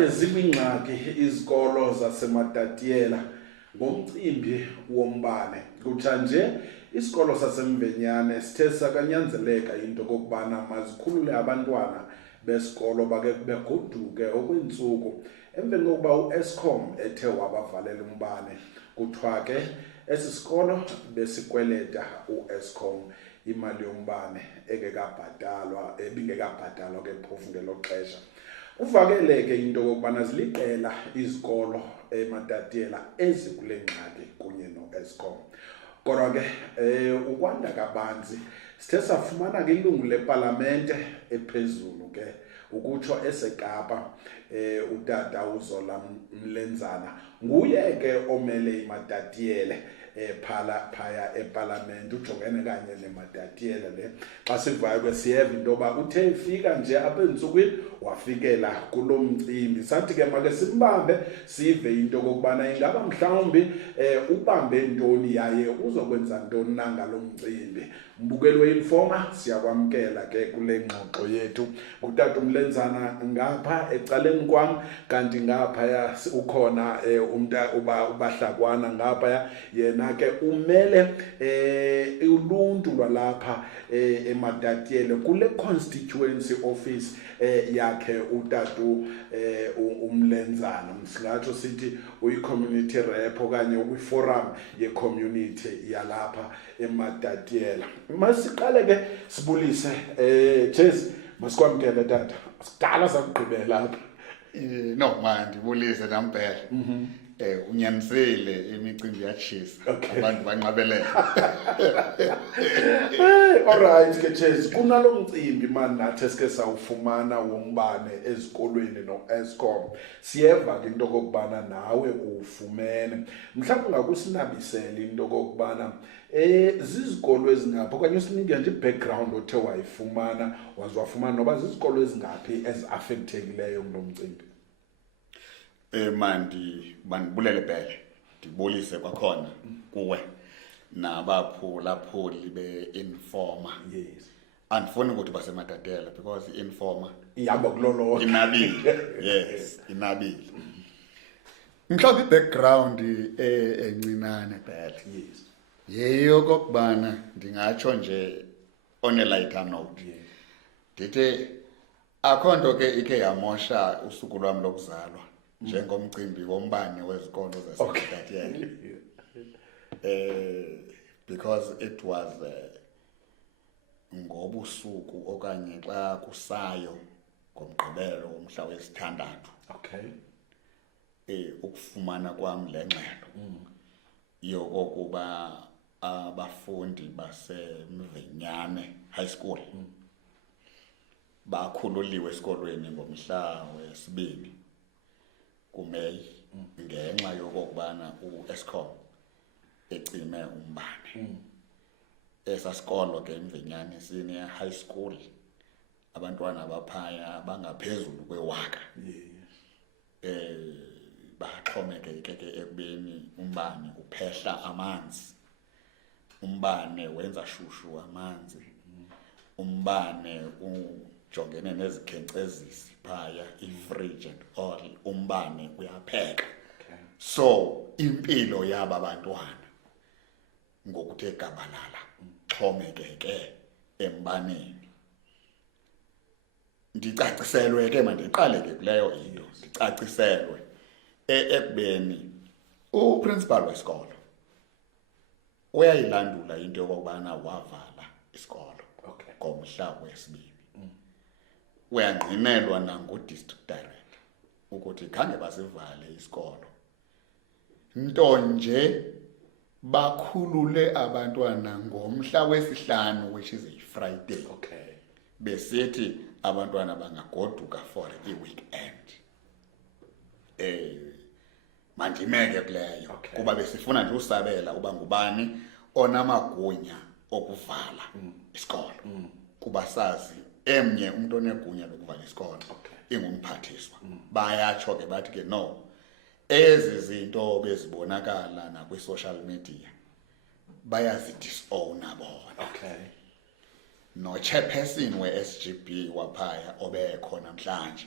ke zikwingxaki izikolo zaseMatatiela ngomcimbi wombane. Kutshanje isikolo saseMvenyane sithe sakanyanzeleka into kokubana mazikhulule abantwana besikolo bake begoduke okwentsuku emveni kokuba uEskom ethe wabavalela umbane. Kuthiwa ke esi sikolo besikweleta uEskom imali yombane ebingekabhatalwa ke phofu ngelo xesha. Uvakele ke into kokubana eziliqela izikolo eMatatiela ezikule ngxaki kunye noEskom. Kodwa ke ukwanda kabanzi sithe safumana ke ilungu lepalamente ephezulu ke ukutsho eseKapa utata uZola Mlenzana nguye ke omele iMatatiele phaya eParliament ujongene kanye neMatatiele le xa sivayo kwesiyeva into yoba uthe ifika nje apha entsukwini wafikela kulo mcimbi. Sathi ke make simbambe sive into kokubana ingaba mhlawumbi ubambe ntoni yaye uzokwenza ntoni na ngalo mcimbi. Mbukeli we-Informa siyakwamkela ke kule ngxoxo yethu. Utata uMlenzana ngapha ecaleni kwam, kanti ngapha ukhona ubahlakwana ngapha yena ke umele uluntu lwalapha eMatatiele kule constituency office yakhe utatu uMlenzana. Singatsho sithi uyi-community rep okanye ukwi-forum ye-community yalapha eMatatiele. Masiqale ke sibulise Chase masikwamkele tata. Sidala sakugqibela apha. No man, ndibulise nampela. Unyanisile imicimbi yatshisa abantu banqabelela. Alright ke Chase, kunalo mcimbi man nathi esike sawufumana wombane ezikolweni noEskom. Siyeva ke into kokubana nawe ufumene. Mhlawumbe ungakusinabisela into kokubana zizikolo ezingaphi okanye usinike nje background othe wayifumana wazwafumana noba zizikolo ezingaphi eziaffectekileyo kulo mcimbi. Mandibulele phela ndibulise kwakhona kuwe nabaphulaphuli be-Informa. Yes. Andifuni ukuthi baseMatatiele because i-Informa ihamba kulolo inabile. Yes, inabile. Mhlawumbe i-background encinane phela. Yes. Yeyo kokubana ndingatsho nje on a lighter note. Yes. Ndithi akho nto ke ike yamosha usuku lwami lokuzalwa njengomcimbi wombane wezikolo zaseMatatiele. Because it was ngobusuku okanye xa kusayo ngomgqibelo womhla wesithandathu. Okay. Ukufumana kwam le ngxelo yokokuba abafundi baseMvenyane High School bakhululiwe esikolweni ngomhla wesibini kuMeyi ngenxa yokokubana uEskom ecime umbane. Esasikolo ke eMvenyane Senior High School abantwana baphaya bangaphezulu kwewaka. Baxhomekeke ke ekubeni umbane uphehla amanzi, umbane wenza shushu amanzi, umbane ujongene nezikhenkcezisi phaya i-fridge and all, umbane uyapheka. So impilo yaba bantwana ngokuthe gabalala xhomekeke embaneni. Ndicaciselwe ke mandiqale ke kuleyo into, ndicaciselwe ekubeni uprincipal wesikolo uyayilandula into yokubana wavala isikolo ngomhla wesibini. Uyangqinelwa nangu-district director ukuthi khange basivale isikolo, nto nje bakhulule abantwana ngomhla wesihlanu, which is a Friday. Besithi abantwana bangagoduka for i-weekend. Mandimeke kuleyo kuba besifuna nje usabela uba ngubani onamagunya okuvala isikolo, kuba sazi emnye umuntu onegunya lokuvala isikolo ingumphathiswa. Bayatsho ke bathi ke no, ezi zinto bezibonakala nakwi-social media bayazidisowna bona. No-chairperson we-SGB waphaya obekho namhlanje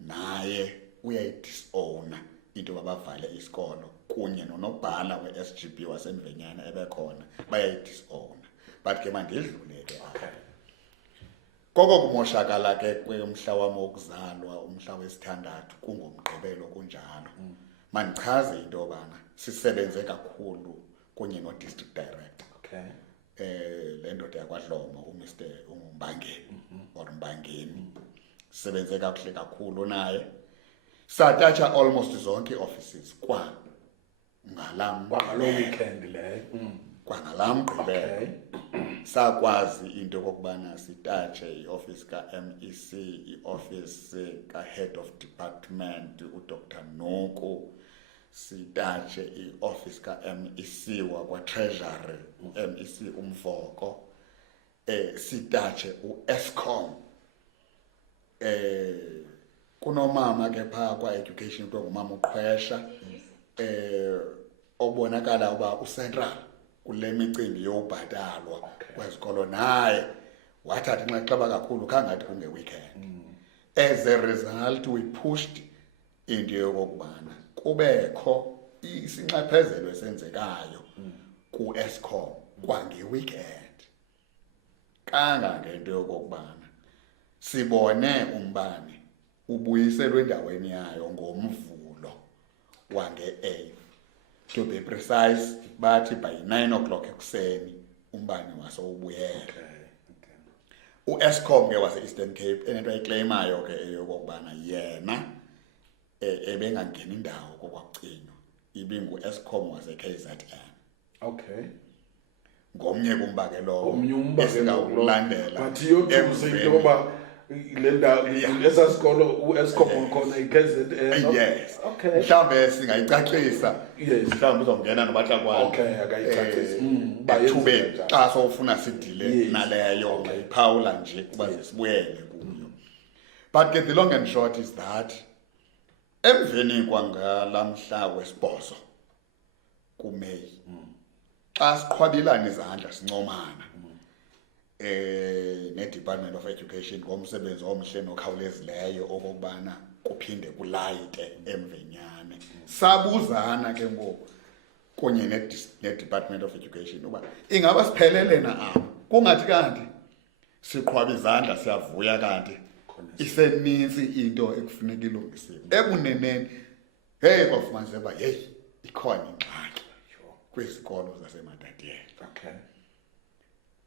naye uyayidisowna into babavale isikolo kunye nonobhala we-SGB wasemvenyana ebekhona bayayidisowna but ke mandidlule ke Okay. koko kumoshakala ke kwemhla wami wokuzalwa umhla wesithandathu kungomgqibelo kunjalo mandichaze into yobana sisebenze kakhulu kunye no-district director Okay. le ndoda yakwaDlomo uMr umbangeni or mbangeni sisebenze kakuhle kakhulu naye satatsha almost zonke offices kwa Kwangalo weekend le. kwangalaa mgqibelo Okay. sakwazi into kokubana sitatshe ioffice ka-MEC ioffice ka-head of department uDr Nuku sitatshe ioffice ka-MEC wakwa-treasury u-MEC umvoko sitatshe u-Eskom kunomama ke phaa kwa-education kuthiwa ngumama uqhwesha obonakala uba ucentral kule micimbi yobhatalwa kwezikolo naye wathatha inxaxheba kakhulu khangathi kunge-weekend. As a result we pushed into yokokubana kubekho isinxephezelo esenzekayo ku-Eskom kwange-weekend kangangento yokokubana sibone umbane ubuyiselwe endaweni yayo ngomvulo wange-8 to be precise bathi by 9 o'clock ekuseni umbane wasowubuyela. U-Eskom ke wase-Eastern Cape enento ayiclaimayo ke eyokokubana yena ebengangena indawo kokwakucinywa ibingu-Eskom wase-KZN. Okay. Ngomnye kumba lowo Omnye umba ke esingawulandela but yothusa into yoba le ndawo esasikolo u-Eskom ukhona i-KZN. Yes. Okay. Mhlawumbe singayicacisa. Yes. Mhlawumbe uzongena nobahlakwana. Okay, akayicacisa. Ethubeni xa sowufuna sidile Yes. naleyo Okay. uyiphawula nje kuba sibuyele kuyo. But the long and short is that emveni kwangalamhla wesibhozo kuMeyi xa siqhwabilana izandla sincomana ne-Department of Education ngomsebenzi omhle nokhawulezileyo okokubana kuphinde kulayite emvenyane sabuzana ke ngoku kunye ne-Department of Education uba ingaba siphelele na apha kungathi kanti siqhwaba izandla siyavuya kanti iseninzi into ekufuneka ilungisiwe ebuneneni kwafumaniseka uba heyi ikhona ingxaki kwizikolo zaseMatatiele. Okay.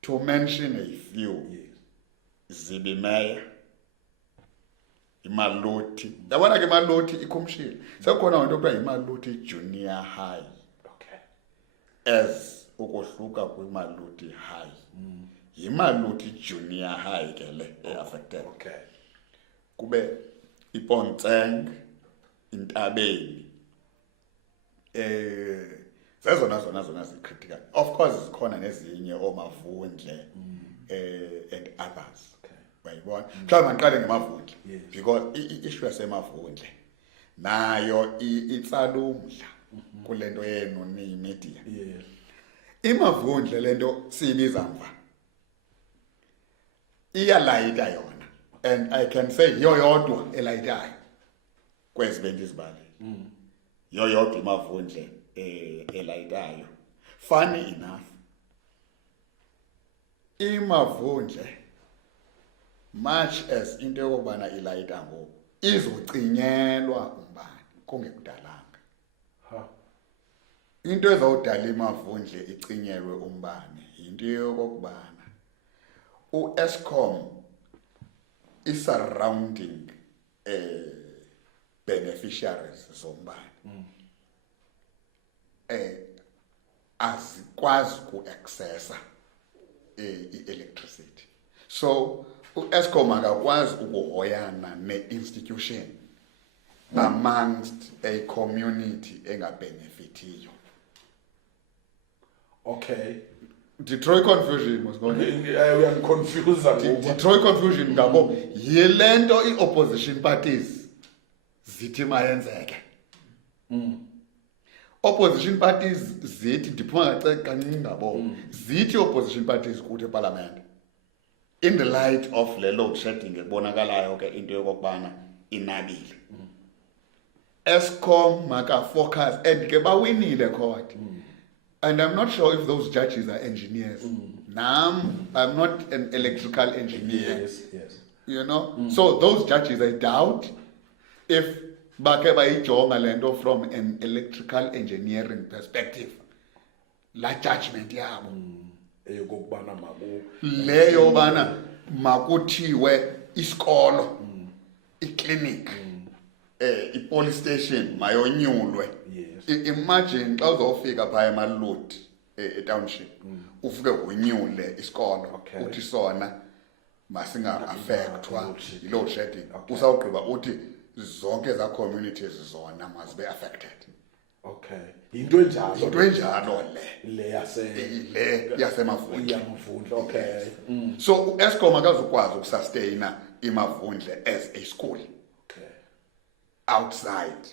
To mention a few, Zibimeya, iMaluti. Yabona ke iMaluti ikhumshile. Sekukhona into okuthiwa iMaluti Junior High. Okay. As ukohluka kwiMaluti High. IMaluti Junior High ke le affected. Okay. Kube iPontseng, Intabeni. Zona zicritical. Of course zikhona nezinye oMavundle and others. Bayibona. Mhlawumbe mandiqale ngeMavundle because i-issue yaseMavundle nayo itsalumdla kulento yenu ni-media. Yes. IMavundle lento siyibiza mva iyalayita yona and I can say yiyo yodwa elayitayo kwezi bendizibali. Yiyo yodwa iMavundle elayitayo. Funny enough iMavundle much as into yokubana ilayita ngoku izocinyelwa umbane kungekudalanga. Into ezawudala iMavundle icinyelwe umbane into yokubana u-Eskom surrounding beneficiaries zombane azikwazi ku-accessa i-electricity. So u-Eskom akakwazi ukuhoyana ne-institution amongst a community engabenefitiyo. Okay. Detroit confusion was going We are confused. Detroit confusion ngabo yilento i-opposition parties zithi mayenzeke. Opposition parties zithi ndiphuma kancinci ngabo zithi opposition parties kuthi eParliament in the light of le load shedding ebonakalayo ke into yokubana inabile Eskom maka focus and ke bawinile court. And I'm not sure if those judges are engineers. I'm not an electrical engineer. Yes. You know? So those judges, I doubt if bake bayijonga lento from an electrical engineering perspective. La judgment yabo. Eyokubana maku Leyo bana makuthiwe isikolo, iclinic, police station mayonyulwe. Yes. Imagine xa uzofika phaya emaludi township ufike unyule isikolo uthi sona masinga affectwa load shedding. Usawugqiba uthi zonke za communities zona must be affected. Okay. Into enjalo. Into enjalo le yasemavundle. Okay. So Eskom akazukwazi ukusustaina imavundle as a school. Okay. Outside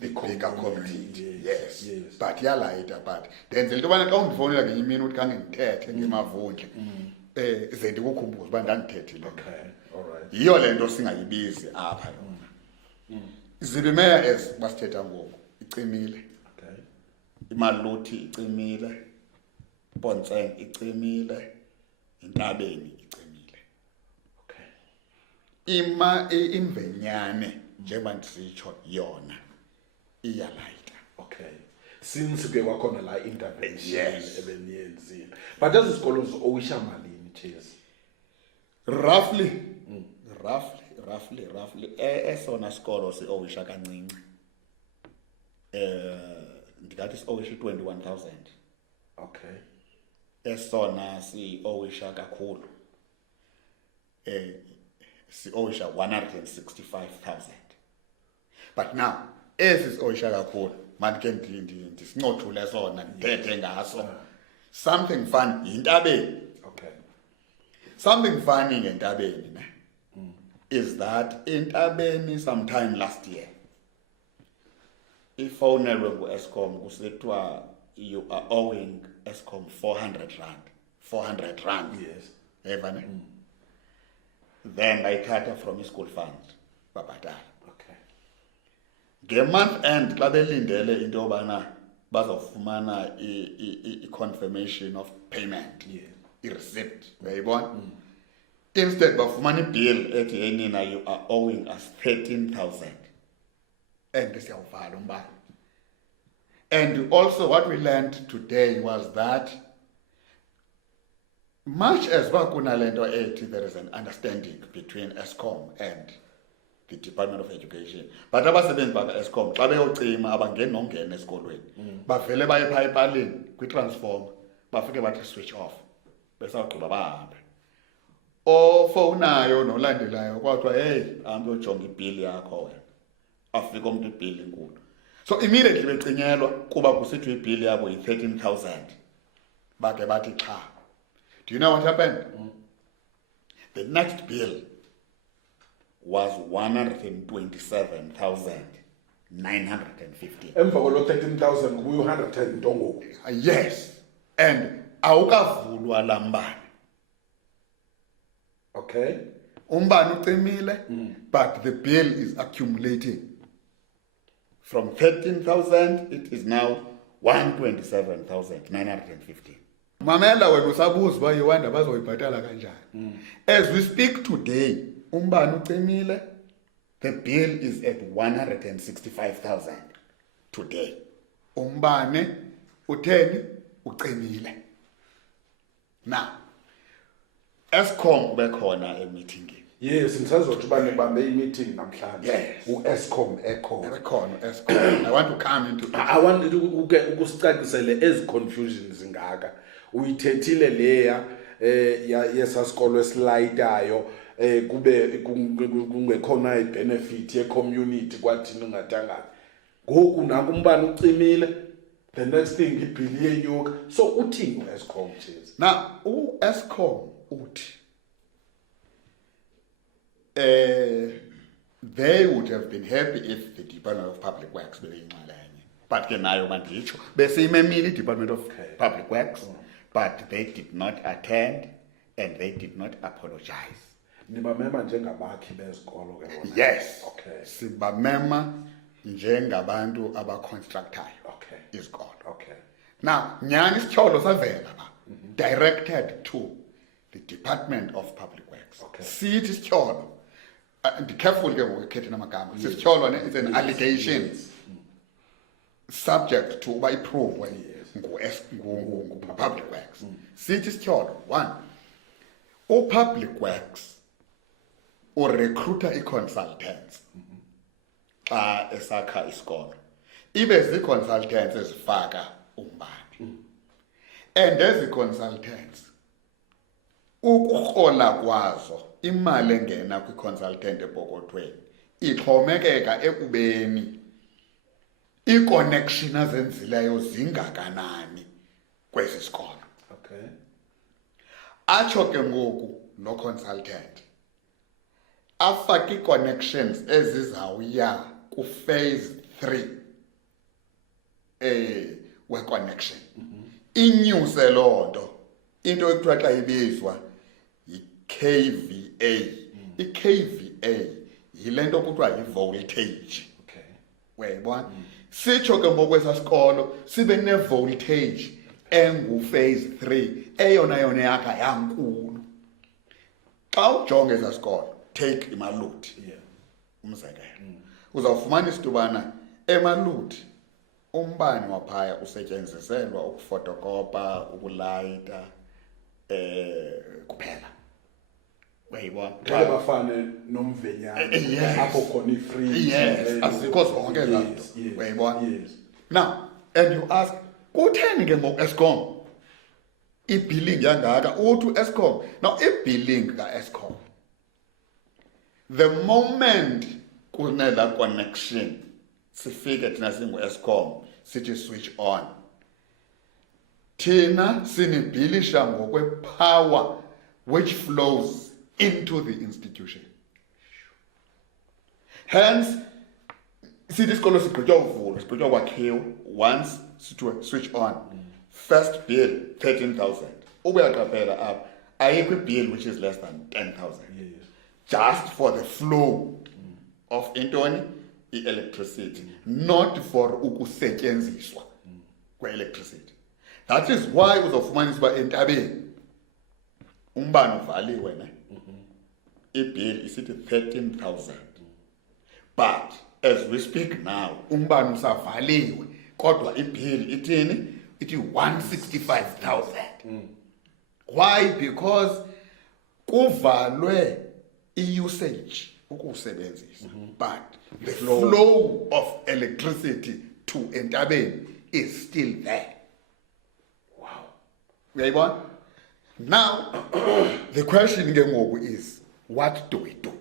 the bigger community. Yes. But yalaita but ndenzela into yobana xa undifonela ngenye imini uthi khange ndithethe ngemavundle ze ndikukhumbuze uba ndandithethile. Okay. All right. Yiyo le nto singayibizi apha yona. Zibimeya ezi basithetha ngoku icimile. Okay. Imaluthi icimile. Bontseng icimile. Intabeni icimile. Okay. Imvenyane njengoba ndisitsho yona iyalaita. Okay. Since ke wakhona la intervention Yes. ebeniyenzile. But ezi zikolo owisha malini Cheers? Roughly esona sikolo si-owisha kancinci ndingathi si-owisha 21,000. Okay. Esona si-owisha kakhulu si-owisha 165,000. But now esi si-owisha kakhulu mandike ndisincothule sona ndithethe ngaso. Something fun yintabeni. Okay. Something funny ngentabeni is that intabeni sometime last year ifonelwe ngu-Eskom kusithiwa you are owing Eskom 400 rand. Yes. Evane? Then bayithatha from i-school funds babhatala. Okay. Nge-month end xa belindele into yobana bazofumana i-confirmation of payment, i-receipt, uyayibona? Instead bafumana i-bill ethi hey nina you are owing us 13,000 and siyawuvala umbane. And also what we learned today was that much as kunalento ethi there is an understanding between Eskom and the Department of Education, but abasebenzi baka Eskom xa beyocima abangeni nongena esikolweni bavele baye phaya epalini kwi-transformer bafike bathi switch off besawugqiba bahambe. Ofowunayo nolandelayo kwathiwa hey hambe ujonga ibhili yakho wena, afika umuntu ibhili enkulu. So immediately becinyelwa kuba kusithiwa ibhili yabo yi-13,000 bake bathi cha. Do you know what happened? The next bill was 127,950. Emva kwalo 13,000 kuyo 110 ntongo. Yes. And awukavulwa lambane. Okay. Umbane ucimile, but the bill is accumulating. From 13,000 it is now 127,950. Mamela wena usabuza uba yiwanda bazoyibhatala kanjani. As we speak today, umbane ucimile, the bill is at 165,000 today. Umbane utheni ucimile. Now, Eskom ubekhona emeeting. Yes, ngisazothi bane bambe i-meeting namhlanje. Yes. U-Eskom ekhona. Ebekhona Eskom. I want to come into I want ukusicacisele ezi confusions ngaka. Uyithethile leya yesasikolo esilayitayo kube kungekhona i-benefit ye-community kwathina ungatangani. Ngoku naku umbane ucimile, the next thing ibhili yenyuka. So uthini u-Eskom Cheers? Now u-Eskom uthi they would have been happy if the Department of Public Works bebeyinxalenye. But ke nayo banditsho besiyimemile i-Department of Public Works, but they did not attend and they did not apologize. Nibamema njengabakhi bezikolo ke bona. Yes. Okay. Sibamema njengabantu abaconstructayo Okay. izikolo. Okay. Now, nyani isityholo savela ba, directed to the Department of Public Works. Okay. Sithi isityholo, be careful ke ngokukhetha namagama. Isityholo it's an allegation subject to uba iprove ngu-Public Works. Sithi isityholo, 1, u-Public Works urecruiter i-consultants xa esakha isikolo. Ibe zii-consultants ezifaka umbane. And ezi consultants, ukurhola kwazo, imali engena kwi-consultant epokothweni, ixhomekeka ekubeni i-connection azenzileyo zingakanani kwezi sikolo. Okay. Atsho ke ngoku lo consultant afake ii-connections ezizawuya ku-phase 3 we-connection. Inyuse loo nto into ekuthiwa xa ibizwa yi-KVA. I-KVA yile nto kuthiwa yi-voltage. Okay. Uyayibona? Sitsho ke ngokwesaa sikolo sibe ne-voltage engu-phase 3 eyona yona yakha yankulu. Xa ujonge esaa sikolo, take iMaluti. Yeah. Umzekelo. Uzawufumanisa into yobana eMaluti umbane waphaya usetyenziselwa ukufotokopa, ukulayita kuphela. Uyayibona? Ngeke bafane nomvenyana apho khona i-free. Yes, azikho zonke laa nto. Uyayibona? Yes. Now, and you ask, kutheni ke ngoku Eskom i-billing yangaka? Uthi Eskom. Now, i-billing ka-Eskom, the moment kunela connection sifike thina singu-Eskom sithi switch on, thina sinibhilisha ngokwe-power which flows into the institution. Hence, sithi isikolo sigqitywa uvulwa, sigqitywa kwakhiwa, once sithiwe switch on, first bill 13,000. Ubuyaqaphela apha ayikho i-bill which is less than 10,000. Yes. Just for the flow of intoni i-electricity, not for ukusetyenziswa kwe-electricity. That is why uzofumanisa uba entabeni umbane uvaliwe ne, i-bill isithi 13,000. But as we speak now, umbane usavaliwe kodwa i-bill ithini? Ithi 165,000. Why? Because kuvalwe i-usage, ukusebenzisa, but the flow of electricity to entabeni is still there. Wow. Uyayibona? Now, the question ke ngoku is, what do we do?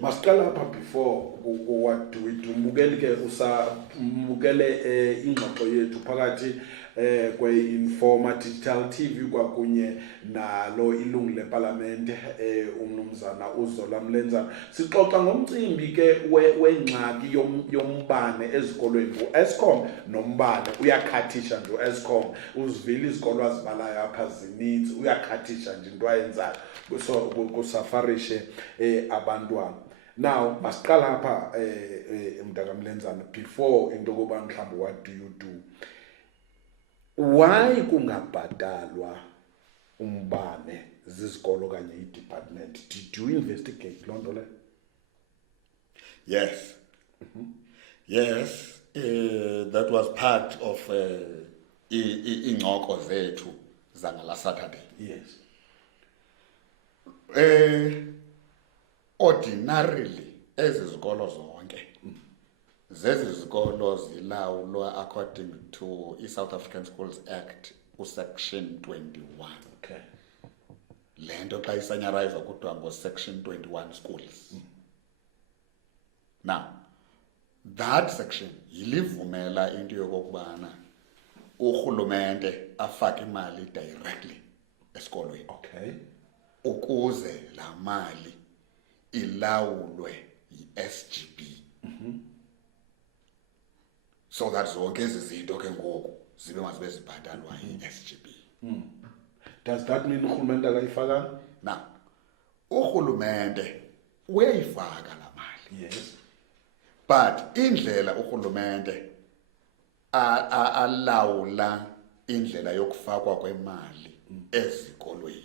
Masiqala apha before what do we do. Mbukeli ke mbukele ingxoxo yethu phakathi kwe-Informa Digital TV kwakunye nalo ilungu leParlamente umnumzana uZola Mlenzana. Sixoxa ngomcimbi ke wengxaki yombane ezikolweni. U-Eskom nombane uyakhathisha nje u-Eskom. Uzivile izikolo azibalayo apha zininzi, uyakhathisha nje into ayenzayo kusafarishe abantwana. Now masiqala apha mntaka Mlenzana before into yokuba mhlawumbe what do you do? Why kungabhatalwa umbane zizikolo kanye i-department? Did you investigate loo nto le? Yes. Yes, that was part of iincoko zethu zangala Saturday. Yes. Ordinarily ezi zikolo zonke zezi zikolo zilawulwa according to i-South African Schools Act section 21. Okay. Le nto xa isanyarayizwa kuthiwa ngo-section 21 schools. Now, that section yilivumela into yokokubana urhulumente afake imali directly esikolweni. Okay. Ukuze la mali ilawulwe yi-SGB. So that zonke ezi zinto ke ngoku zibe mazibe zibhatalwa yi-SGB. Does that mean urhulumente akayifakanga? Now, urhulumente uyayifaka la mali. Yes. But indlela urhulumente alawula indlela yokufakwa kwemali ezikolweni.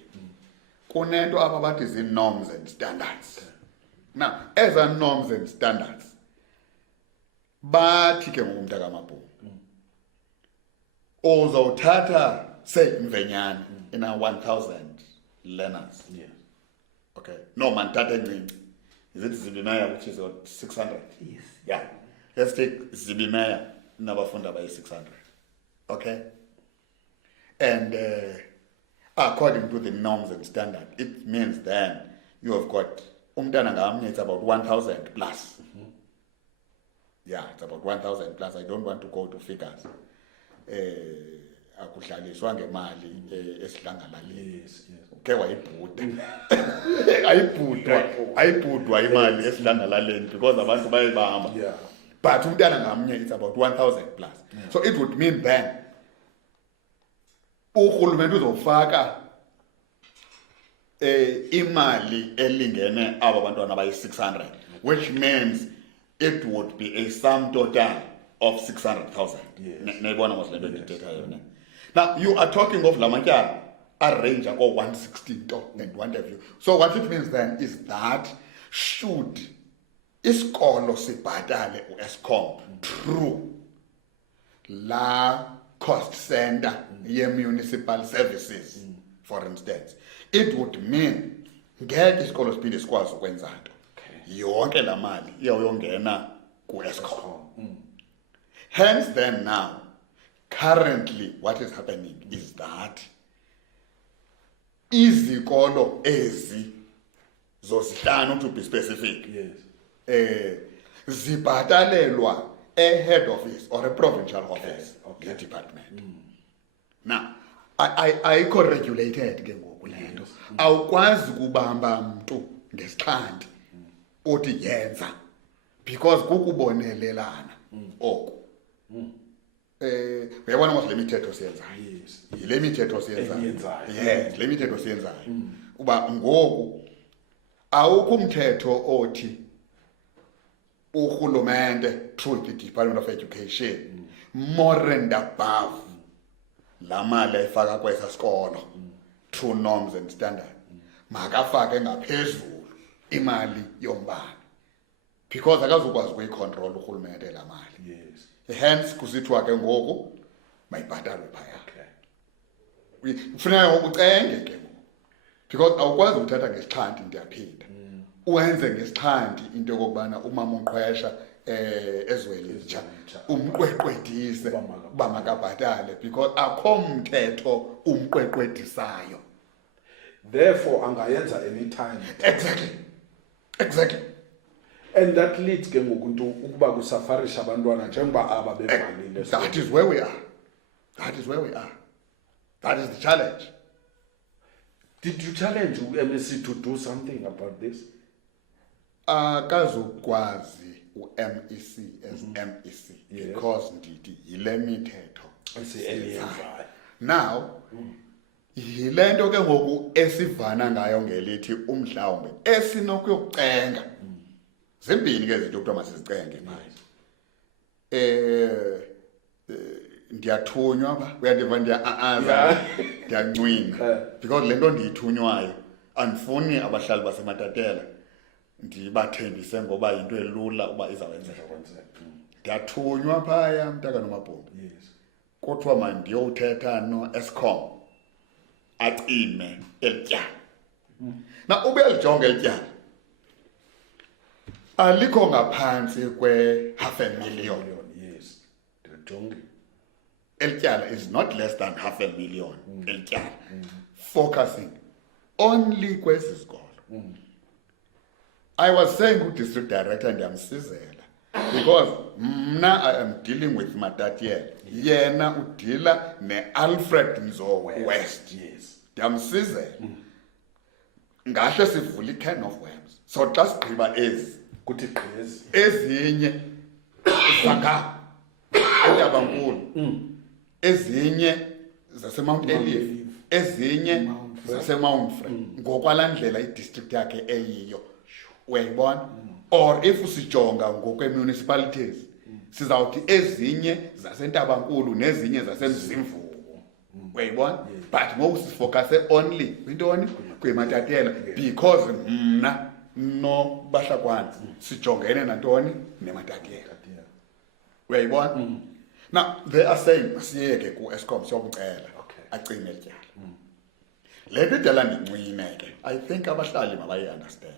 Kunento apha bathi zii-norms and standards. Now, eza norms and standards bathi ke ngumntaka Mabhungu uzawuthatha say imvenyana in a 1000 learners. Yes. Okay. No, man, tata encinci. Is it Zibimaya, which is 600? Yes. Yeah. Let's take Zibimaya, nabafunda by 600. Okay? And according to the norms and standard, it means then you have got umntana ngamnye, it's about 1000 plus. Yeah, it's about 1000 plus. I don't want to go to figures. Akuhlaliswa ngemali esidlangalaleni. Yes, yes. Ke wayibhuda. Ayibhudwa imali esidlangalaleni because abantu bayibamba. Yeah. But umntana ngamnye it's about 1000 plus. Yeah. So it would mean then urhulumente uzofaka imali elingene aba bantwana bayi 600, which means it would be a sum total of 600,000. Yes. Nayibona mos lento ndithetha yona. Now you are talking of lamatyala arrange ko 160 and what have you. So what it means then is that should isikolo sibhatale uEskom through la cost center ye municipal services, for instance, it would mean ngeke isikolo siphinde sikwazi ukwenza nto. Yonke la mali iyongena kuEskom. Hence then now currently what is happening is that izikolo ezi zosihlanu to be specific, yes, zibhatalelwa a head office or a provincial office, okay. Department. Now ayikho regulated ke ngoku le nto. Awukwazi kubamba mntu ngesixhanti othi yenza because kukubonelelana oku. Uyabona mos le mithetho siyenzayo. Yes. Yile mithetho siyenzayo. Yes, le mithetho siyenzayo. Uba ngoku awukho umthetho othi urhulumente through the Department of Education more and above la mali ayifaka kwesa sikolo through norms and standards makafake ngaphezulu imali yombane because akazukwazi ukuyicontrol urhulumente la mali. Yes. Hence kusithiwa ke ngoku mayibhatalwe phaya. Kufuneka ucenge ke ngoku because awukwazi ukuthatha ngesixhanti ndiyaphinda uwenze ngesixhanti into yokubana umama unqwesha ezwelitsha umqweqwedise uba makabhatale because akho mthetho umqweqwedisayo. Therefore angayenza anytime. Exactly. And that leads ke ngokuntu ukuba kusafarisha abantwana njengoba aba bevalile. That is where we are. That is the challenge. Did you challenge MEC to do something about this? Akazukwazi uMEC as MEC because ndithi yile mithetho esiyenzayo. Now yile nto ke ngoku esivana ngayo ngelithi umhlawumbe esinokuyocenga. Zimbini ke izinto kuthiwa masizicenge manje. Ndiyathunywa pha uyandiva ndiya-aaza ndiyancwina because le nto ndiyithunywayo andifuni abahlali baseMatatiele ndibathembise ngoba yinto elula uba izawenzeka. Ndiyathunywa phaya mntaka noMabhungu. Yes. Kuthiwa mandiyowuthetha noEskom acime eli tyala. Na ube lijonge eli tyala alikho ngaphantsi kwe-500,000. Yes. Ndijonge. El tyala is not less than 500,000. El tyala focusing only kwezi zikolo. I was saying to district director ndiyamsizela because mna I am dealing with Matatiele, yena udila ne-Alfred Nzo West. Yes. Ndiyamsizela ngahle sivula i-can of worms. So xa sigqiba ezi Kuthi gqezi. Ezinye zanga eNtabankulu, ezinye zaseMount Elief, ezinye zaseMount Frere, ngokwala ndlela idistrict yakhe eyiyo. uyayibona or if usijonga ngokwe-municipalities sizawuthi ezinye zasentabankulu nezinye zasemzimvubu uyayibona but ngoku sifocuse only kwintoni kwiMatatiele because mna noBahlakwana sijongene nantoni neMatatiele uyayibona now they are saying siyeke ku-Eskom siyomcela acime elityala le nto idala ndincwine ke I think abahlali mabayi-understand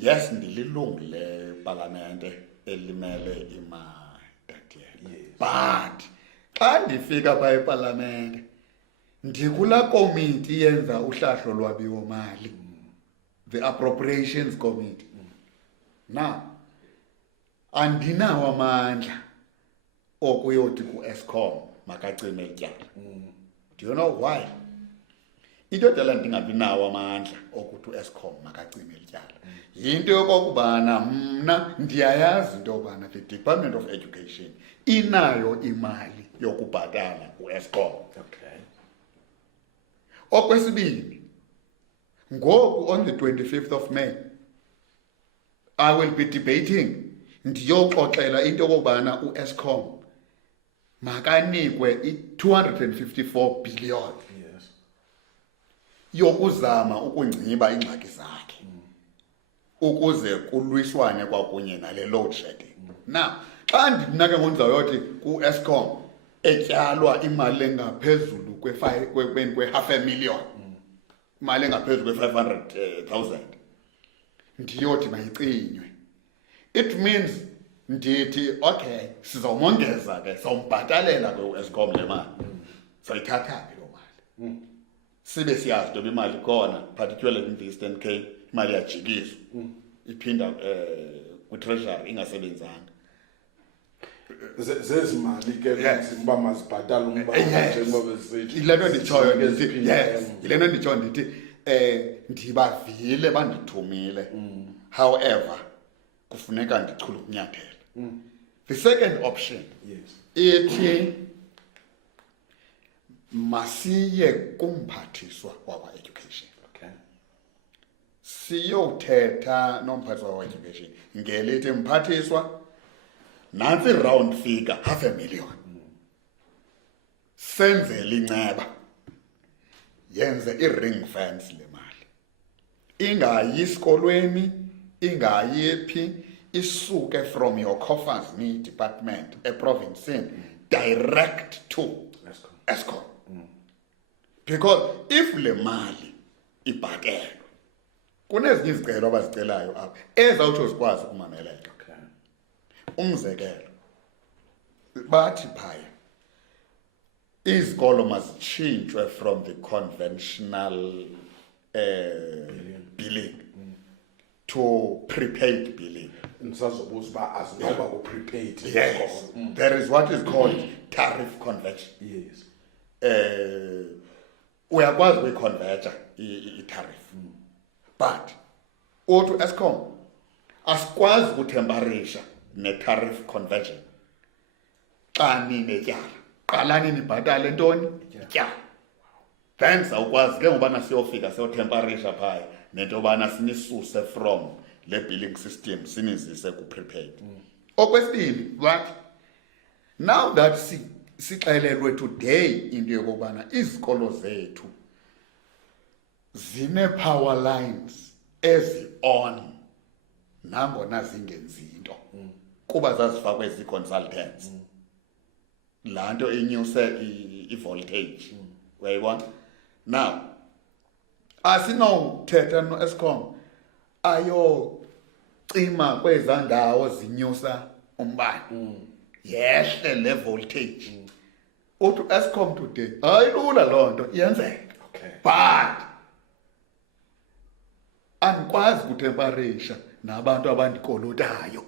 yes ndililungu lepalamente elimele iMatatiele but xa ndifika phaa epalamente ndikulaa komiti yenza uhlahlo lwabiwo-mali the appropriations committee now andinawo amandla okuyothi ku-Eskom makacime elityala do you know why into edala ndingabi nawo amandla okuthi u-Eskom makacime elityala yinto yokokubana mna ndiyayazi into yokubana the Department of Education inayo imali yokubhatala u-Eskom okwesibini ngoku on the 25th of May I will be debating ndiyoxoxela into yokubana u-Eskom makanikwe i-254 billion yokuzama ukungciba ingxaki zakhe ukuze kulwiswane kwakunye nale load shedding now xa ndinake ngondizawuyothi ku-Eskom etyalwa imali engaphezulu kwe-500,000 imali engaphezulu kwe-500,000 ndiyothi mayicinywe it means ndithi okay sizawumongeza ke sombhatalela kwe-Eskom le mali soyithatha phi loo mali sibe siyazi ntoba imali khona particularly in the Eastern Cape imali yajikiswa iphinda kwi-treasury ingasebenzanga zezimali ke uba mazibhatale umbane njengoba besithi yile nto nditshoyo ndithi yes yile nto nditshoyo ndithi ndibavile bandithumile however kufuneka ndichulukunyathele the second option ithi masiye kumphathiswa wakwa-education siyothetha nomphathiswa wakwa-education ngelithi mphathiswa nantsi round figure 500,000 senzele inceba yenze i-ring fence le mali ingayi esikolweni ingayi phi isuke from your coffers ni department eprovincini direct to Eskom because if le mali ibhakelwe kunezinye izicelo abazicelayo apha ezawutsho zikwazi ukumameleka umzekelo bathi phaya izikolo mazitshintshwe from the conventional billing to prepaid billing ndisazobuza uba azinoba ku-prepaid yes there is what is called tariff conversion uyakwazi ukuyiconverta i-tariff but uthi u-Eskom asikwazi ukuthemparisha ne-tariff conversion xa ninetyala qalani nibhatale ntoni ityala then sawukwazi ke ngobana siyofika siyothemparisha phaya nento yobana sinisuse from le billing system sinizise ku-prepaid okwesibini but now that sixelelwe today into yokubana izikolo zethu zine-power lines ezi-on nangona zingenzi into kuba zazifakwe zii-consultants laa nto inyuse i-voltage uyayibona now asinowuthetha no-Eskom ayocima kwezaa ndawo zinyusa umbane yehle le voltage uthi u-Eskom today ayilula loo nto iyenzeka but andikwazi ukuthemparisha nabantu abandikolotayo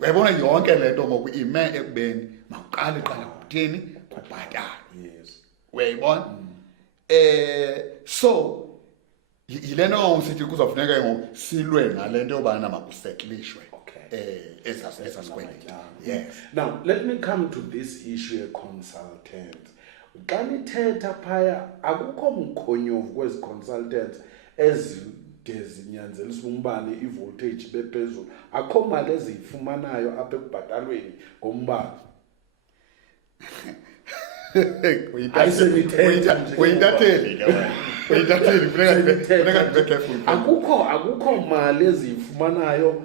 uyayibona yonke le nto ngoku ime ekubeni mawuqale qala kuthini kubhatalwe uyayibona so yile nto sithi kuzawufuneka ngoku silwe nale nto yobana makusetlishwe esasikweleti yes now let me come to this issue ye-consultant xa nithetha phaya akukho mkhonyovu kwezi consultants dezinyanzelisa umbane ivoltage bephezulu akho mali ezifumanayo apha ekubhatalweni ngombane. Uyintatheli ke wena. Uyintatheli funeka ndibe careful. Akukho mali ezifumanayo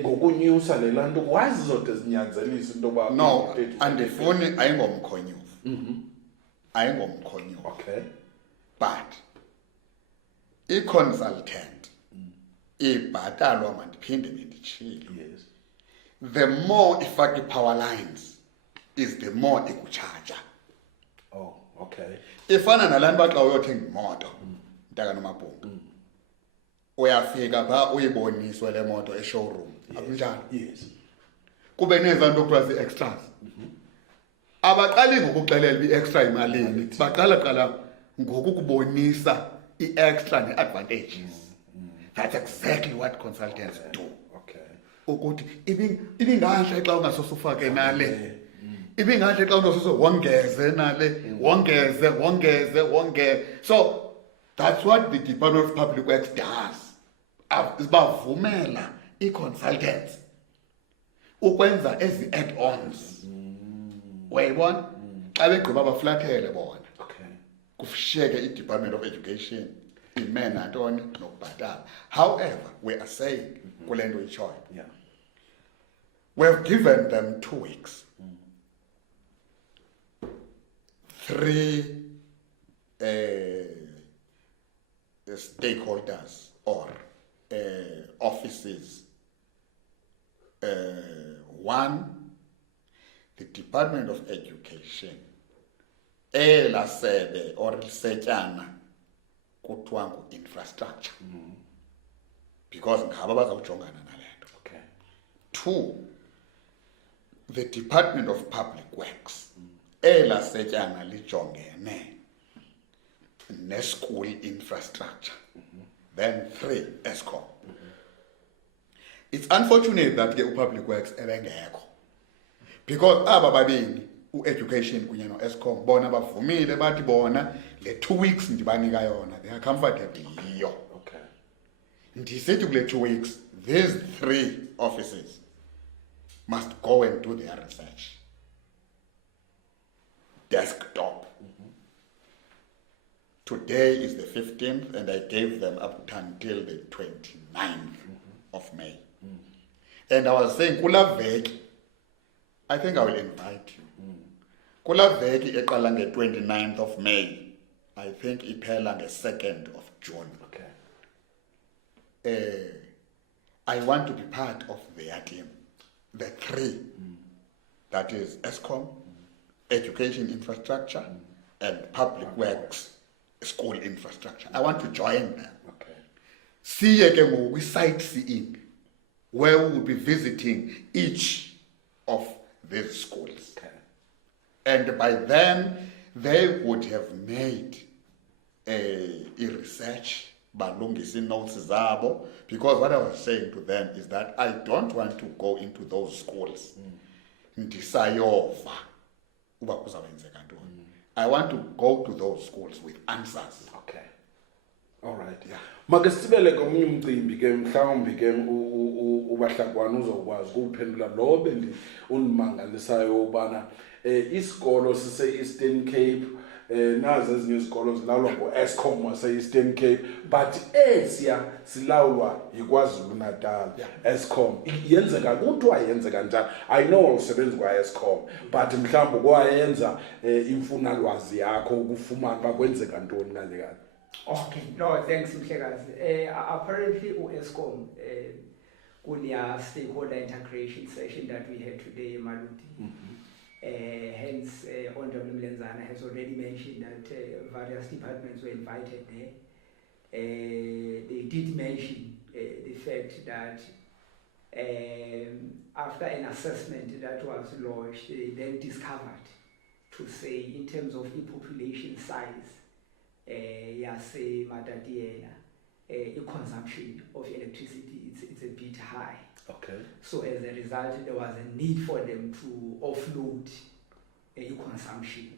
ngokunyusa le lanto wazi zote zinyanzelisa into ba. No, andifuni ayingomkhonyovu. Ayingomkhonyovu. Okay. But i-consultant ibhatalwa mandiphinde nditshilo. Yes. The more ifaka power lines is the more ikucharge. Oh, okay. Ifana nalantu baxa uyothenga imoto mntaka nomabhungu. Uyafika pha uyiboniswe le moto e-showroom. Akunjalo. Yes. Kube nezanto kuthiwa zi-extras. Abaqali ngokuxelela i-extra imalini, baqala ngokukubonisa i-extra ne-advantages. That's exactly what consultants do. Okay. Ukuthi ibingahle xa ungasosufake nale. Ibingahle xa ungasosowongeze nale, wongeze. So that's what the Department of Public Works does. Bavumela i-consultants ukwenza ezi add-ons. Wayibona? Xa begqiba baflathele bona. Okay. Kufisheke i-Department of Education ime nantoni nokubhatala. However, we are saying kule nto itshoyo. Yeah. We've given them 2 weeks. 3 stakeholders or offices. 1, the Department of Education. Elasebe or lisetyana kuthiwa ngu-infrastructure. Because ngabo bazawujongana nale nto. Okay. 2, the Department of Public Works. Elasetyana lijongene ne-school infrastructure. Then 3, Eskom. It's unfortunate that the Public Works ebengekho. Because aba babini u-education kunye no-Eskom bona bavumile bathi bona le 2 weeks ndibanika yona they are comfortable yiyo. Okay. Ndisithi kule 2 weeks these 3 offices must go and do their research. Desktop. Today is the 15th and I gave them up until the 29th of May. And I was saying kula veki, I think I will invite you. Kula veki eqala nge-29th of May. I think iphela nge-2nd of June. Okay. I want to be part of their team. The 3. That is Eskom, education infrastructure, and public works, school infrastructure. I want to join them. Okay. Siye ke ngoku sightseeing where we will be visiting each of these schools. Okay. And by then, they would have made a research, balungisi notes zabo, because what I was saying to them is that I don't want to go into those schools. Ndisayova uba kuzawenzeka ntoni. I want to go to those schools with answers. Okay. All right. Yeah. Makasibele komunye umcimbi ke mhlawumbi ke ubahlakwana uzokwazi ukuphendula lo bendi unimangalisayo ubana isikolo sise Eastern Cape nazo ezinye izikolo zilawulwa ngo-Eskom wase-Eastern Cape but esiya silawulwa yiKwaZulu Natal. Eskom yenzeka kuthiwa yenzeka njani. I know usebenzi kwa-Eskom but mhlawumbi kwayenza imfunalwazi yakho ukufumana bakwenzeka ntoni ngale kade. Okay, no, thanks Mhlekazi. Apparently Eskom kunya stakeholder integration session that we had today Maluti. Hence, Honorable Mlenzana has already mentioned that various departments were invited there. They did mention the fact that after an assessment that was launched, they then discovered to say in terms of the population size, Matatieleemva, consumption of electricity it's a bit high. Okay. So as a result, there was a need for them to offload consumption.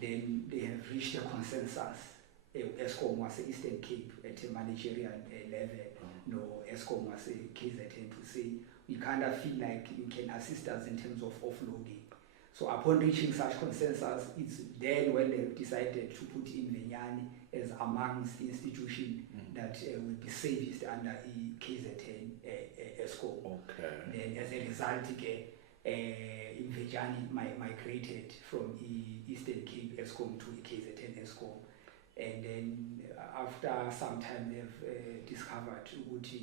Then they have reached a consensus Eskom wase-Eastern Cape at a managerial level, no Eskom wase-KZN, to say we kind of feel like you can assist us in terms of offloading. So upon reaching such consensus, it's then when they've decided to put in Venyani as amongst the institution that will be safest under KZN Eskom. Okay. Then as a result, Mvejani migrated from Eastern Cape Eskom to KZN Eskom. And then after some time they've discovered Uguti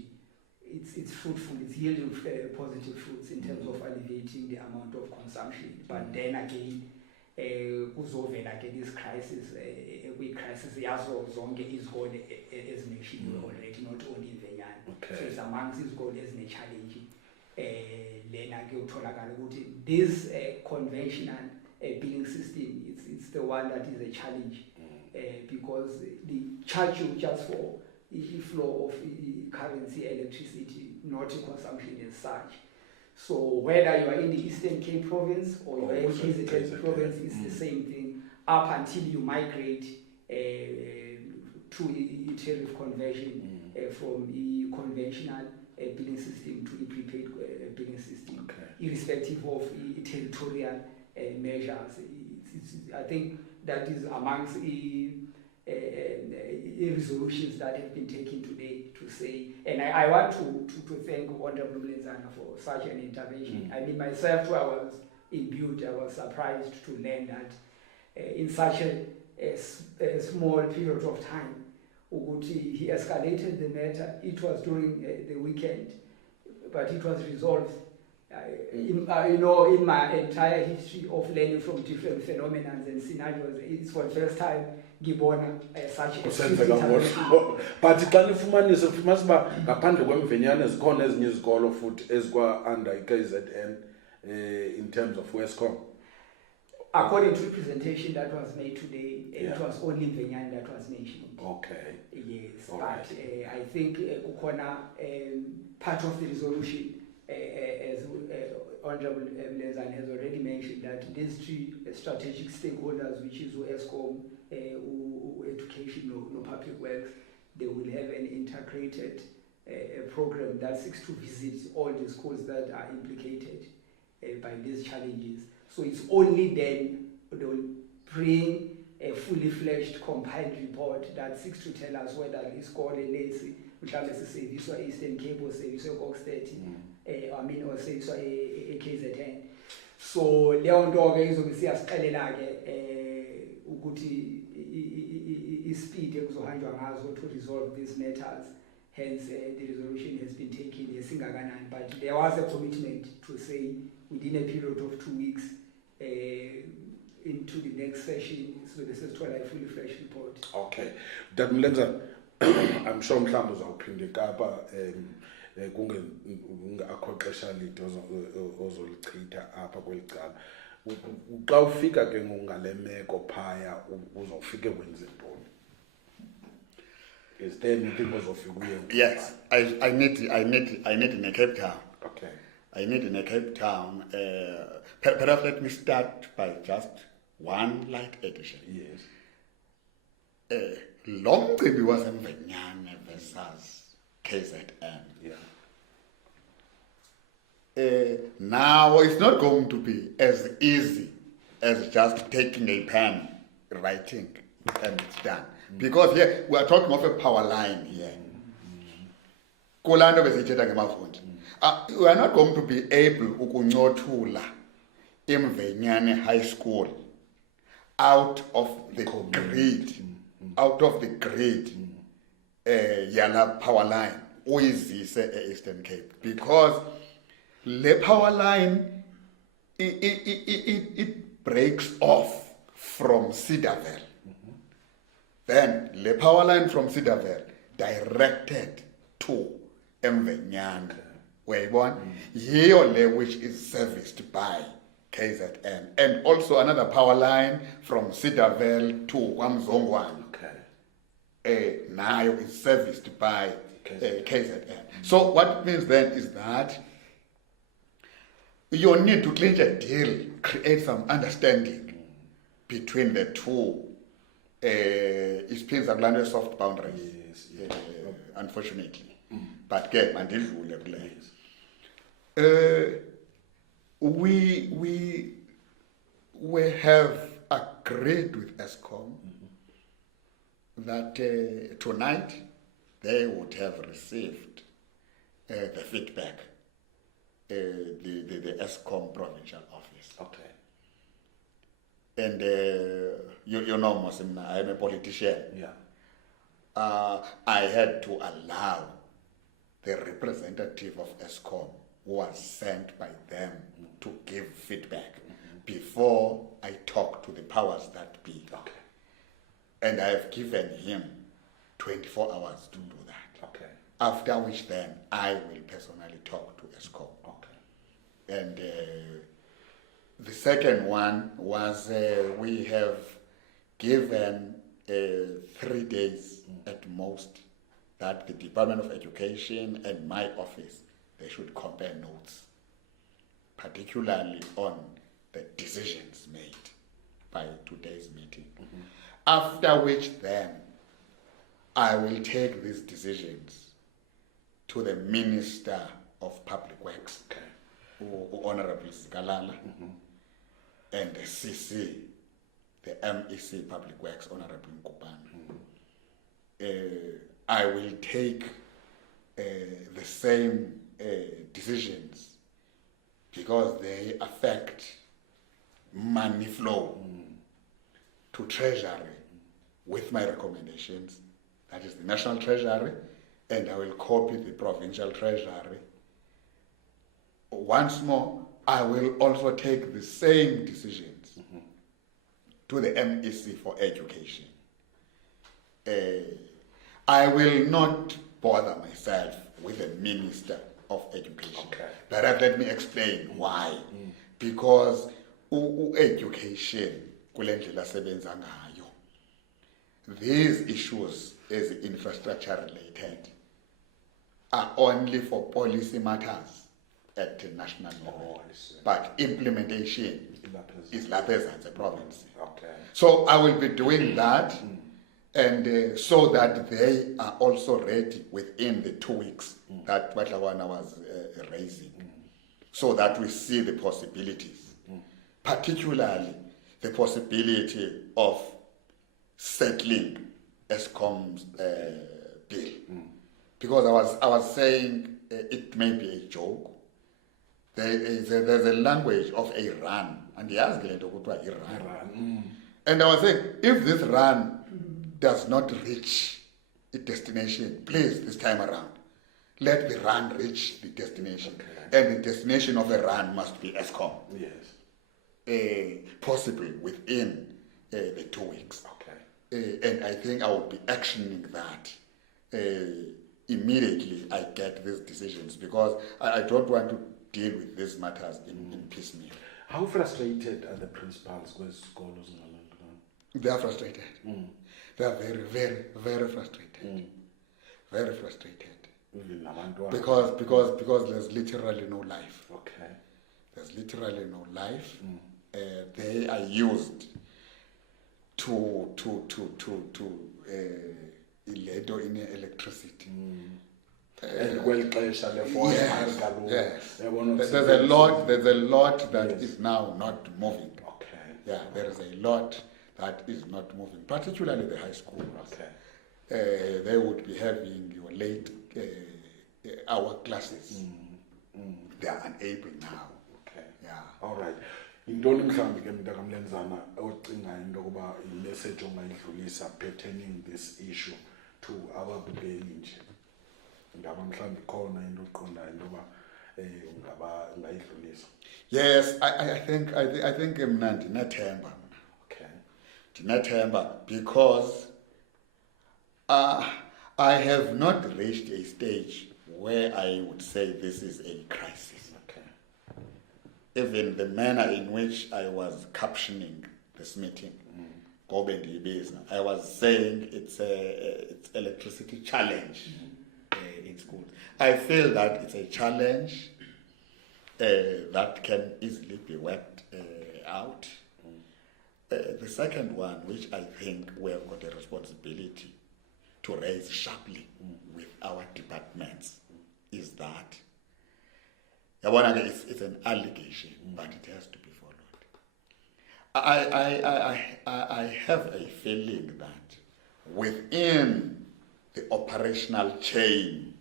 it's fruitful, it's yielding positive fruits in terms of alleviating the amount of consumption. But then again, kuzovela ke this crisis, kwi-crisis yazo zonke izikole ezineshiwe already, not only Venyani. Okay. So it's amongst izikole ezine-challenge. Lena ke utholakala ukuthi this conventional billing system, it's the one that is a challenge, because they charge you just for the flow of currency, electricity, not consumption as such. So whether you are in the Eastern Cape province or you are in KZN province, it's the same thing up until you migrate to the tariff conversion from the conventional billing system to the prepaid billing system, irrespective of the territorial measures. I think that is amongst the resolutions that have been taken today to say, and I want to thank Honorable Lenzana for such an intervention. I mean, myself too, I was imbued, I was surprised to learn that in such a small period of time, Uguti, he escalated the matter. It was during the weekend, but it was resolved. In my entire history of learning from different phenomena and scenarios, it's for the first time ngibona such a but xa nifumanise ufumanise uba ngaphandle kwemvenyana zikhona ezinye izikolo futhi ezikwa-under i-KZN in terms of Eskom. According to the presentation that was made today, it was only Venyani that was mentioned. Okay. Yes, all but right. I think kukona part of the resolution, as Honorable Lenzana has already mentioned, that these three strategic stakeholders, which is Eskom, education, no public works, they will have an integrated program that seeks to visit all the schools that are implicated by these challenges. So it's only then they will bring a fully fledged compiled report that seeks to tell us whether this school is mhlawumbe Eastern Cape or Cox 30, or KZN. So leyo nto ke izobe siyasixelela ke ukuthi ispeed ekuzohanjwa ngazo to resolve these matters. Hence the resolution has been taken yesingakanani, but there was a commitment to say within a period of 2 weeks into the next session, so this is a fully fresh report. Okay. That Lenzana, I'm sure mhlawumbe uzawuphinda eKapa kungakho xesha lide ozolichitha apha kweli cala. Xa ufika ke ngale meko phaya uzofike wenze ntoni? Is there anything ozofika uyenze? Yes, I need in a Cape Town. Okay. I need in a Cape Town. Perhaps let me start by just one light addition. Yes. Lo mcimbi waseMvenyane versus KZN. Yeah. Now it's not going to be as easy as just taking a pen, writing, and it's done. Because here we are talking of a power line here. We are not going to be able ukuncotula iMvenyane High School out of the grid, yana power line uyizise Eastern Cape, because the power line it breaks off from Cedarville. Then the power line from Cedarville directed to Mvenyane, where one here which is serviced by KZN, and also another power line from Cedarville to Wamzongwan. Now is serviced by KZN. So what it means then is that you need to clinch a deal, create some understanding between the two isiphinza kulaa nto soft boundaries. Yes. Unfortunately. But ke mandidlule kuleyo. We have agreed with Eskom that tonight they would have received the feedback, the Eskom provincial office. Okay. And you know, Mosimna, I'm a politician. Yeah. I had to allow the representative of Eskom who was sent by them to give feedback before I talk to the powers that be. Okay. And I have given him 24 hours to do that. Okay. After which then I will personally talk to Eskom. Okay. And the second one was we have given 3 days at most that the Department of Education and my office, they should compare notes, particularly on the decisions made by today's meeting. After which then I will take these decisions to the Minister of Public Works, Honorable Sikalala, and the CC, the MEC Public Works, Honorable Nkupana. I will take the same decisions because they affect money flow to Treasury with my recommendations. That is the National Treasury, and I will copy the Provincial Treasury. Once more, I will also take the same decisions to the MEC for Education. I will not bother myself with the Minister of Education. Okay. But let me explain why. Because education, these issues as infrastructure related are only for policy matters at the national level. But implementation is lapezans a province. Okay. So I will be doing that. And so that they are also ready within the 2 weeks that Matlawana was raising, so that we see the possibilities, particularly the possibility of settling Eskom's bill, because I was saying it may be a joke. There's a language of a run, and the Iran. And I was saying, if this run does not reach its destination, please, this time around, let the run reach the destination. Okay. And the destination of a run must be Eskom. Yes. Possibly within the 2 weeks. Okay. And I think I will be actioning that immediately I get these decisions, because I don't want to deal with these matters in piecemeal. How frustrated are the principals? They are frustrated. They are very, very, very frustrated. Very frustrated. Because there's literally no life. Okay. There's literally no life. They are used to electricity. Yes. There's a lot that is now not moving. Okay. Yeah, there is a lot that is not moving, particularly the high school. Okay. They would be having your late hour classes. They are unable now. Okay. Yeah. All right. Intoni mhlambi ke mntakamlenzana ocingayo into yokuba imessage ongayidlulisa pertaining this issue to ababukeli nje? Ngaba mhlambi khona into oqondayo into yoba ungayidlulisa? Yes, I think mna ndinethemba. Okay. Ndinethemba because I have not reached a stage where I would say this is a crisis. Okay. Even the manner in which I was captioning this meeting, I was saying it's electricity challenge in schools. I feel that it's a challenge that can easily be worked out. The second one, which I think we have got a responsibility to raise sharply with our departments, is that it's an allegation, but it has to be followed. I have a feeling that within the operational chain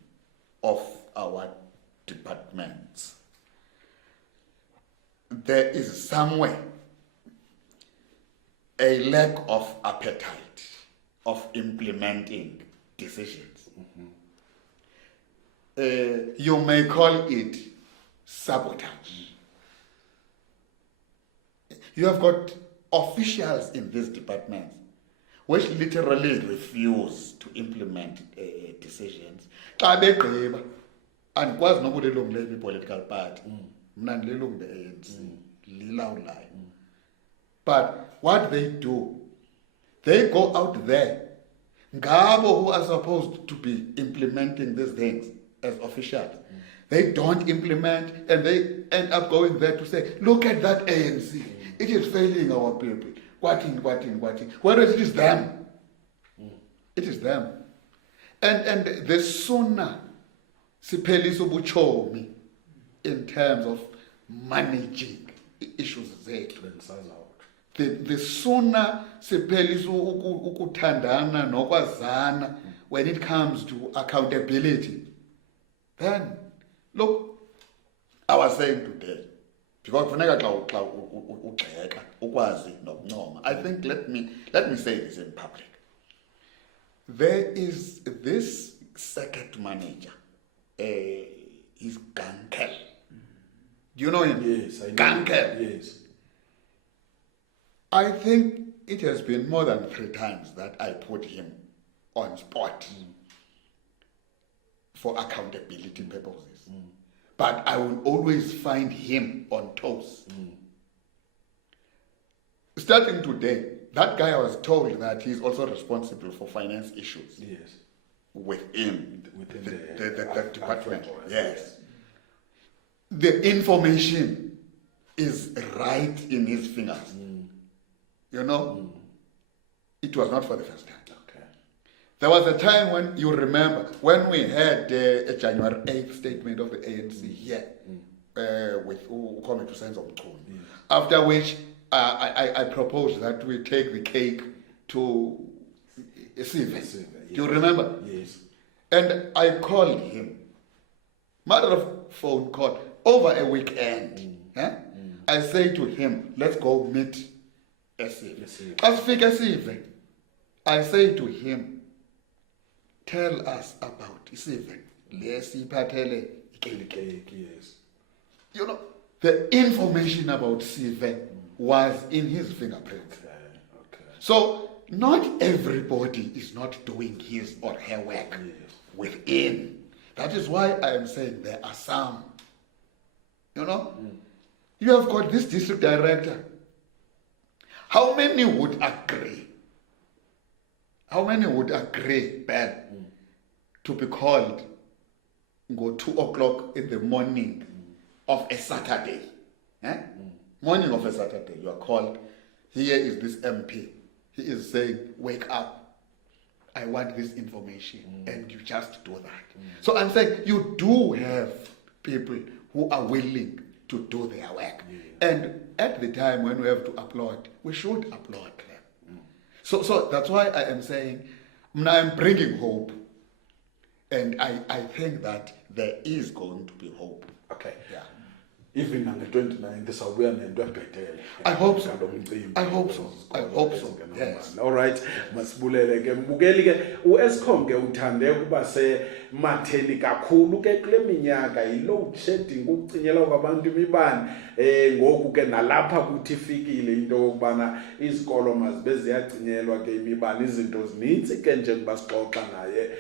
of our departments, there is somewhere a lack of appetite of implementing decisions. You may call it sabotage. You have got officials in these departments which literally refuse to implement decisions. Xa begqiba, andikwazi nokulilungela iphi political party, mna ndililungu le-ANC, lilawulayo. But what they do, they go out there. Ngabo who are supposed to be implementing these things as officials. They don't implement, and they end up going there to say, look at that ANC. It is failing our people. What? Whereas it is them. It is them. And the sooner siphelisa ubuchomi in terms of managing issues zethu, the sooner siphelisa ukuthandana nokwazana when it comes to accountability, then look, I was saying today, because I think let me say this in public. There is this circuit manager, he's Gankel. Do you know him? Yes, I know. Gankel. Yes. I think it has been more than 3 times that I put him on spot for accountability purposes. But I will always find him on toes. Starting today, that guy, I was told that he's also responsible for finance issues. Yes. Within the department. Yes. The information is right in his fingers. You know, it was not for the first time. Okay. There was a time when, you remember, when we had a January 8th statement of the ANC here with Ukomito Senzo Mchunu. After which I proposed that we take the cake to Sive. Do you remember? Yes. And I called him. Matter of phone call over a weekend. I say to him, let's go meet Sive. As figure Sive, I say to him, tell us about Sive. Yes. You know, the information about Sive was in his fingerprints. Okay. So not everybody is not doing his or her work within. That is why I am saying there are some. You know, you have got this district director. How many would agree? How many would agree, Ben, to be called go 2 o'clock in the morning of a Saturday? Morning of a Saturday, you are called. Here is this MP. He is saying, wake up. I want this information. And you just do that. So I'm saying you do have people who are willing to do their work. And at the time when we have to applaud, we should applaud them. So that's why I am saying, I'm bringing hope. And I think that there is going to be hope. Okay. Yeah. Even on the 29th, this will be an end of better. I hope so. I hope so. I hope so. Yes. All right. Masibulele ke mbukeli ke uEskom ke uthande ukuba se matheni kakhulu ke kule minyaka yiload shedding ukucinyela kwabantu imibane ngoku ke nalapha kuthi ifikile into yokubana izikolo mazibe ziyacinyelwa ke imibane izinto zininzi ke njengoba sixoxa naye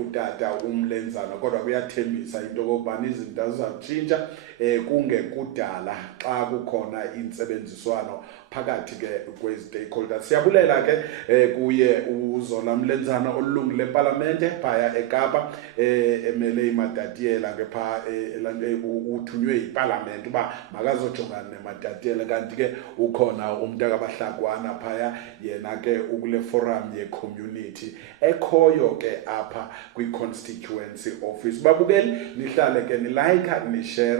utata umlenzana kodwa kuyathembisa into yokubana izinto zizawutshintsha kungekudala xa kukhona insebenziswano phakathi ke kwe-stakeholders. Siyabulela ke kuye uZola Mlenzana olungu leParlamente phaya eKapa emele iMatatiele ke pha uthunywe yiParlament uba makazojongana neMatatiele, kanti ke ukhona umntaka Bahlakwana phaya yena ke ukule forum ye-community ekhoyo ke apha kwi-constituency office. Babukeli nihlale ke nilike, nishare